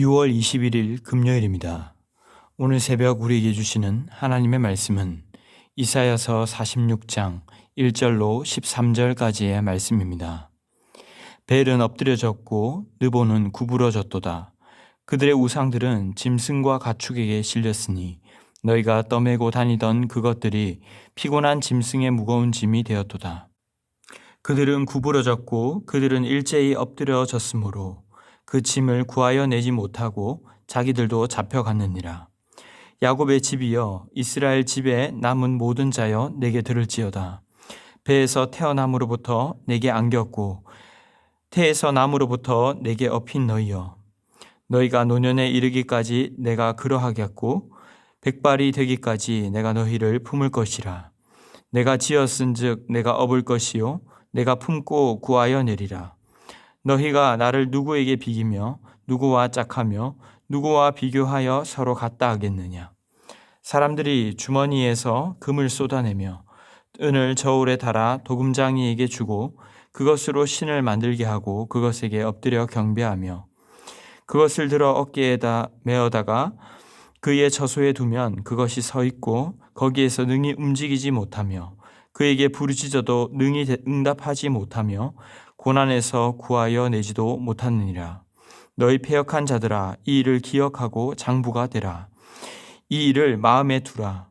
6월 21일 금요일입니다. 오늘 새벽 우리에게 주시는 하나님의 말씀은 이사야서 46장 1절로 13절까지의 말씀입니다. 벨은 엎드려졌고 느보는 구부러졌도다. 그들의 우상들은 짐승과 가축에게 실렸으니 너희가 떠매고 다니던 그것들이 피곤한 짐승의 무거운 짐이 되었도다. 그들은 구부러졌고 그들은 일제히 엎드려졌으므로 그 짐을 구하여 내지 못하고 자기들도 잡혀갔느니라. 야곱의 집이여 이스라엘 집에 남은 모든 자여 내게 들을지어다. 배에서 태어남으로부터 내게 안겼고 태에서 남으로부터 내게 업힌 너희여, 너희가 노년에 이르기까지 내가 그러하겠고 백발이 되기까지 내가 너희를 품을 것이라. 내가 지었은즉 내가 업을 것이요 내가 품고 구하여 내리라. 너희가 나를 누구에게 비기며 누구와 짝하며 누구와 비교하여 서로 같다 하겠느냐. 사람들이 주머니에서 금을 쏟아내며 은을 저울에 달아 도금장이에게 주고 그것으로 신을 만들게 하고 그것에게 엎드려 경배하며 그것을 들어 어깨에다 메어다가 그의 처소에 두면 그것이 서 있고 거기에서 능히 움직이지 못하며 그에게 부르짖어도 능히 응답하지 못하며 고난에서 구하여 내지도 못하느니라. 너희 패역한 자들아, 이 일을 기억하고 장부가 되라. 이 일을 마음에 두라.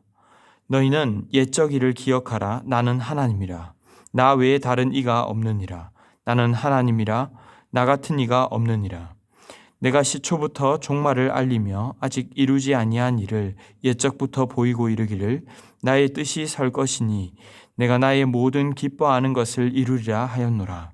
너희는 옛적 일을 기억하라. 나는 하나님이라. 나 외에 다른 이가 없느니라. 나는 하나님이라. 나 같은 이가 없느니라. 내가 시초부터 종말을 알리며 아직 이루지 아니한 일을 옛적부터 보이고 이르기를 나의 뜻이 설 것이니 내가 나의 모든 기뻐하는 것을 이루리라 하였노라.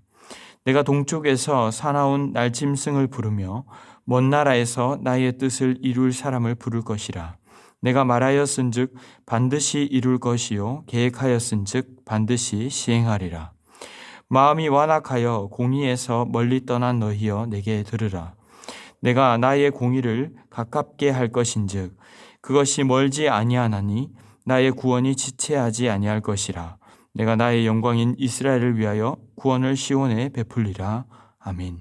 내가 동쪽에서 사나운 날짐승을 부르며 먼 나라에서 나의 뜻을 이룰 사람을 부를 것이라. 내가 말하였은즉 반드시 이룰 것이요 계획하였은즉 반드시 시행하리라. 마음이 완악하여 공의에서 멀리 떠난 너희여 내게 들으라. 내가 나의 공의를 가깝게 할 것인즉 그것이 멀지 아니하나니 나의 구원이 지체하지 아니할 것이라. 내가 나의 영광인 이스라엘을 위하여 구원을 시온에 베풀리라. 아멘.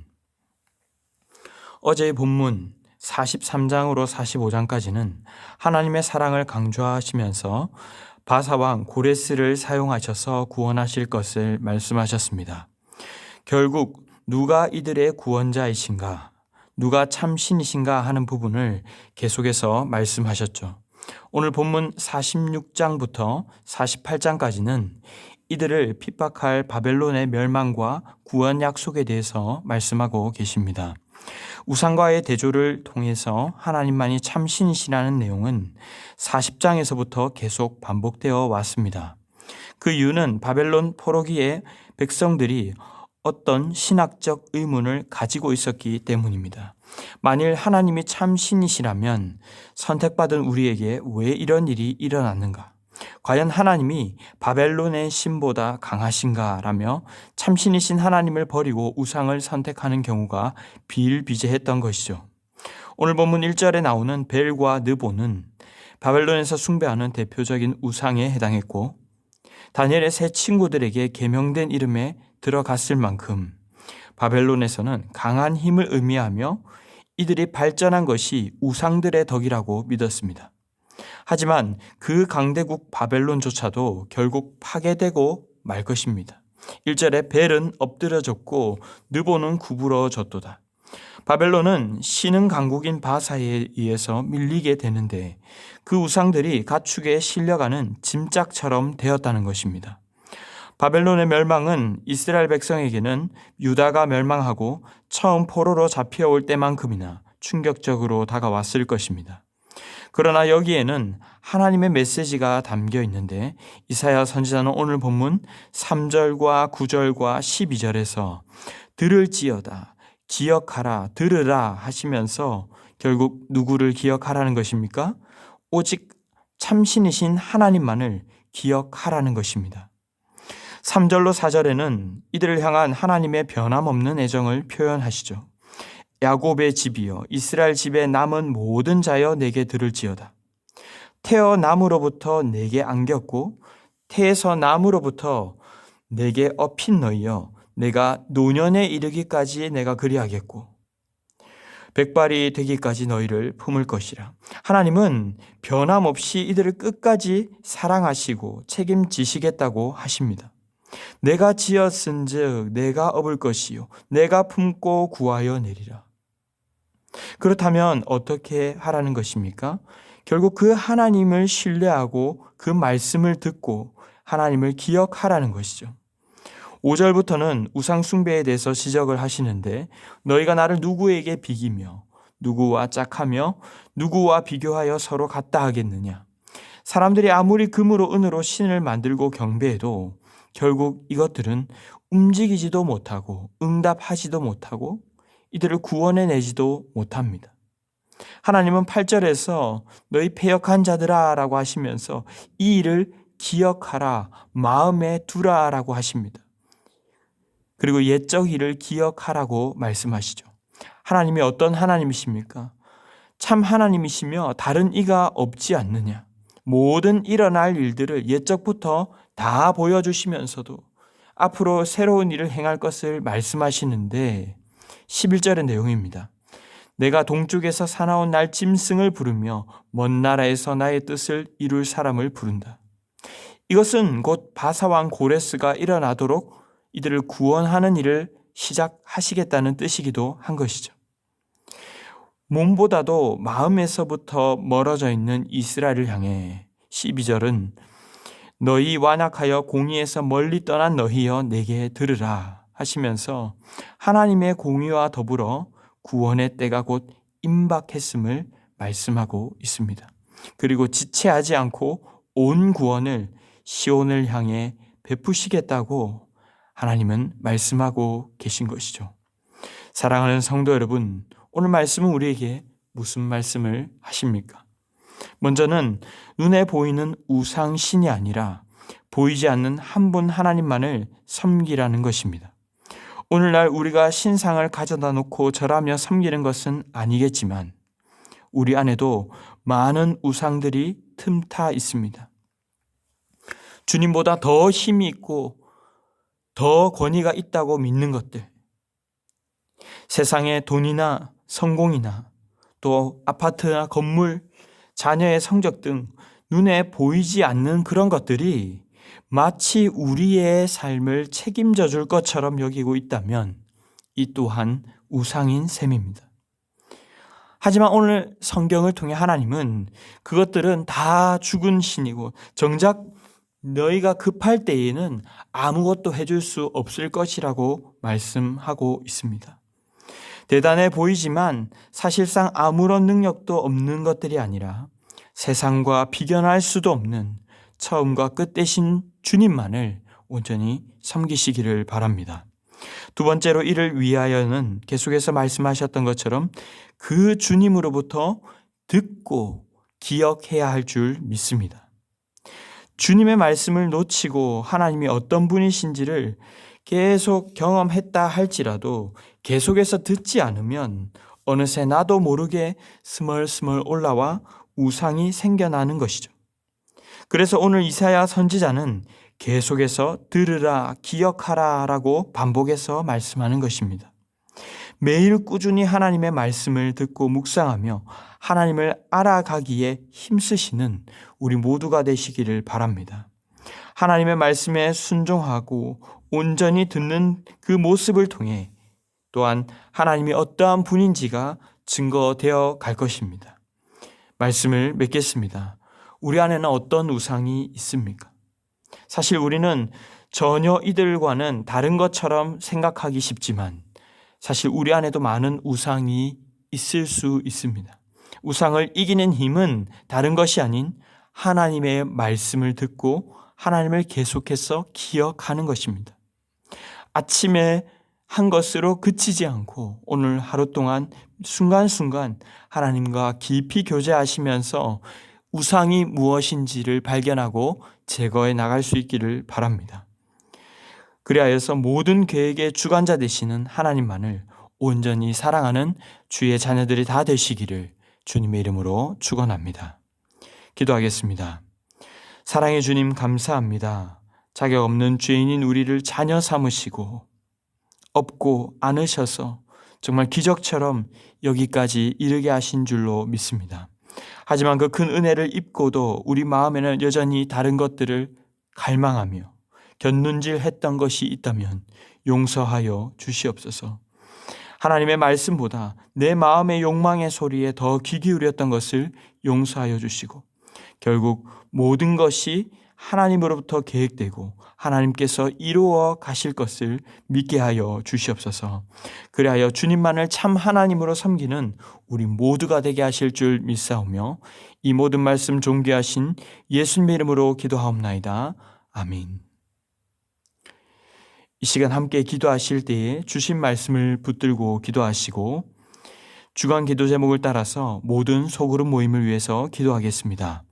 어제의 본문 43장으로 45장까지는 하나님의 사랑을 강조하시면서 바사왕 고레스를 사용하셔서 구원하실 것을 말씀하셨습니다. 결국 누가 이들의 구원자이신가, 누가 참 신이신가 하는 부분을 계속해서 말씀하셨죠. 오늘 본문 46장부터 48장까지는 이들을 핍박할 바벨론의 멸망과 구원 약속에 대해서 말씀하고 계십니다. 우상과의 대조를 통해서 하나님만이 참 신이시라는 내용은 40장에서부터 계속 반복되어 왔습니다. 그 이유는 바벨론 포로기의 백성들이 어떤 신학적 의문을 가지고 있었기 때문입니다. 만일 하나님이 참 신이시라면 선택받은 우리에게 왜 이런 일이 일어났는가? 과연 하나님이 바벨론의 신보다 강하신가라며 참신이신 하나님을 버리고 우상을 선택하는 경우가 비일비재했던 것이죠. 오늘 본문 1절에 나오는 벨과 느보는 바벨론에서 숭배하는 대표적인 우상에 해당했고 다니엘의 세 친구들에게 계명된 이름에 들어갔을 만큼 바벨론에서는 강한 힘을 의미하며 이들이 발전한 것이 우상들의 덕이라고 믿었습니다. 하지만 그 강대국 바벨론조차도 결국 파괴되고 말 것입니다. 1절에 벨은 엎드려졌고 느보는 구부러졌도다. 바벨론은 신흥 강국인 바사에 의해서 밀리게 되는데 그 우상들이 가축에 실려가는 짐짝처럼 되었다는 것입니다. 바벨론의 멸망은 이스라엘 백성에게는 유다가 멸망하고 처음 포로로 잡혀올 때만큼이나 충격적으로 다가왔을 것입니다. 그러나 여기에는 하나님의 메시지가 담겨 있는데 이사야 선지자는 오늘 본문 3절과 9절과 12절에서 들을지어다, 기억하라, 들으라 하시면서 결국 누구를 기억하라는 것입니까? 오직 참신이신 하나님만을 기억하라는 것입니다. 3절로 4절에는 이들을 향한 하나님의 변함없는 애정을 표현하시죠. 야곱의 집이여 이스라엘 집에 남은 모든 자여 내게 들을지어다. 태어남으로부터 내게 안겼고 태에서 남으로부터 내게 업힌 너희여 내가 노년에 이르기까지 내가 그리하겠고 백발이 되기까지 너희를 품을 것이라. 하나님은 변함없이 이들을 끝까지 사랑하시고 책임지시겠다고 하십니다. 내가 지었은즉 내가 업을 것이요 내가 품고 구하여 내리라. 그렇다면 어떻게 하라는 것입니까? 결국 그 하나님을 신뢰하고 그 말씀을 듣고 하나님을 기억하라는 것이죠. 5절부터는 우상 숭배에 대해서 지적을 하시는데 너희가 나를 누구에게 비기며 누구와 짝하며 누구와 비교하여 서로 같다 하겠느냐. 사람들이 아무리 금으로 은으로 신을 만들고 경배해도 결국 이것들은 움직이지도 못하고 응답하지도 못하고 이들을 구원해내지도 못합니다. 하나님은 8절에서 너희 패역한 자들아 라고 하시면서 이 일을 기억하라, 마음에 두라 라고 하십니다. 그리고 옛적 일을 기억하라고 말씀하시죠. 하나님이 어떤 하나님이십니까? 참 하나님이시며 다른 이가 없지 않느냐. 모든 일어날 일들을 옛적부터 다 보여주시면서도 앞으로 새로운 일을 행할 것을 말씀하시는데 11절의 내용입니다. 내가 동쪽에서 사나운 날 짐승을 부르며 먼 나라에서 나의 뜻을 이룰 사람을 부른다. 이것은 곧 바사왕 고레스가 일어나도록 이들을 구원하는 일을 시작하시겠다는 뜻이기도 한 것이죠. 몸보다도 마음에서부터 멀어져 있는 이스라엘을 향해 12절은 너희 완악하여 공의에서 멀리 떠난 너희여 내게 들으라 하시면서 하나님의 공의와 더불어 구원의 때가 곧 임박했음을 말씀하고 있습니다. 그리고 지체하지 않고 온 구원을 시온을 향해 베푸시겠다고 하나님은 말씀하고 계신 것이죠. 사랑하는 성도 여러분, 오늘 말씀은 우리에게 무슨 말씀을 하십니까? 먼저는 눈에 보이는 우상신이 아니라 보이지 않는 한 분 하나님만을 섬기라는 것입니다. 오늘날 우리가 신상을 가져다 놓고 절하며 섬기는 것은 아니겠지만 우리 안에도 많은 우상들이 틈타 있습니다. 주님보다 더 힘이 있고 더 권위가 있다고 믿는 것들, 세상의 돈이나 성공이나 또 아파트나 건물, 자녀의 성적 등 눈에 보이지 않는 그런 것들이 마치 우리의 삶을 책임져 줄 것처럼 여기고 있다면 이 또한 우상인 셈입니다. 하지만 오늘 성경을 통해 하나님은 그것들은 다 죽은 신이고 정작 너희가 급할 때에는 아무것도 해줄 수 없을 것이라고 말씀하고 있습니다. 대단해 보이지만 사실상 아무런 능력도 없는 것들이 아니라 세상과 비견할 수도 없는 처음과 끝 되신 주님만을 온전히 섬기시기를 바랍니다. 두 번째로 이를 위하여는 계속해서 말씀하셨던 것처럼 그 주님으로부터 듣고 기억해야 할 줄 믿습니다. 주님의 말씀을 놓치고 하나님이 어떤 분이신지를 계속 경험했다 할지라도 계속해서 듣지 않으면 어느새 나도 모르게 스멀스멀 올라와 우상이 생겨나는 것이죠. 그래서 오늘 이사야 선지자는 계속해서 들으라, 기억하라 라고 반복해서 말씀하는 것입니다. 매일 꾸준히 하나님의 말씀을 듣고 묵상하며 하나님을 알아가기에 힘쓰시는 우리 모두가 되시기를 바랍니다. 하나님의 말씀에 순종하고 온전히 듣는 그 모습을 통해 또한 하나님이 어떠한 분인지가 증거되어 갈 것입니다. 말씀을 맺겠습니다. 우리 안에는 어떤 우상이 있습니까? 사실 우리는 전혀 이들과는 다른 것처럼 생각하기 쉽지만 사실 우리 안에도 많은 우상이 있을 수 있습니다. 우상을 이기는 힘은 다른 것이 아닌 하나님의 말씀을 듣고 하나님을 계속해서 기억하는 것입니다. 아침에 한 것으로 그치지 않고 오늘 하루 동안 순간순간 하나님과 깊이 교제하시면서 우상이 무엇인지를 발견하고 제거해 나갈 수 있기를 바랍니다. 그리하여서 모든 계획의 주관자 되시는 하나님만을 온전히 사랑하는 주의 자녀들이 다 되시기를 주님의 이름으로 축원합니다. 기도하겠습니다. 사랑의 주님 감사합니다. 자격 없는 죄인인 우리를 자녀 삼으시고 없고 안으셔서 정말 기적처럼 여기까지 이르게 하신 줄로 믿습니다. 하지만 그 큰 은혜를 입고도 우리 마음에는 여전히 다른 것들을 갈망하며 곁눈질했던 것이 있다면 용서하여 주시옵소서. 하나님의 말씀보다 내 마음의 욕망의 소리에 더 귀 기울였던 것을 용서하여 주시고 결국 모든 것이 하나님으로부터 계획되고 하나님께서 이루어 가실 것을 믿게 하여 주시옵소서. 그리하여 주님만을 참 하나님으로 섬기는 우리 모두가 되게 하실 줄 믿사오며 이 모든 말씀 존귀하신 예수님의 이름으로 기도하옵나이다. 아멘. 이 시간 함께 기도하실 때에 주신 말씀을 붙들고 기도하시고 주간 기도 제목을 따라서 모든 소그룹 모임을 위해서 기도하겠습니다.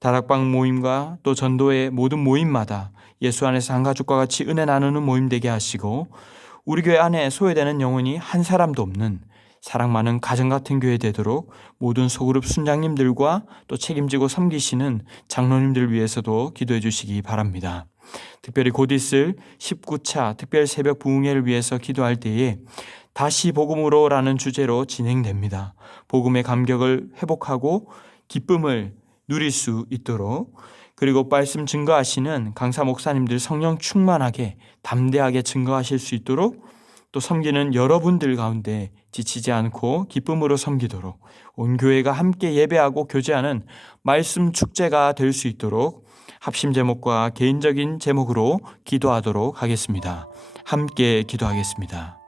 다락방 모임과 또 전도의 모든 모임마다 예수 안에서 한 가족과 같이 은혜 나누는 모임 되게 하시고 우리 교회 안에 소외되는 영혼이 한 사람도 없는 사랑 많은 가정 같은 교회 되도록 모든 소그룹 순장님들과 또 책임지고 섬기시는 장로님들 위해서도 기도해 주시기 바랍니다. 특별히 곧 있을 19차 특별 새벽 부흥회를 위해서 기도할 때에 다시 복음으로 라는 주제로 진행됩니다. 복음의 감격을 회복하고 기쁨을 누릴 수 있도록 그리고 말씀 증거하시는 강사 목사님들 성령 충만하게 담대하게 증거하실 수 있도록 또 섬기는 여러분들 가운데 지치지 않고 기쁨으로 섬기도록 온 교회가 함께 예배하고 교제하는 말씀 축제가 될 수 있도록 합심 제목과 개인적인 제목으로 기도하도록 하겠습니다. 함께 기도하겠습니다.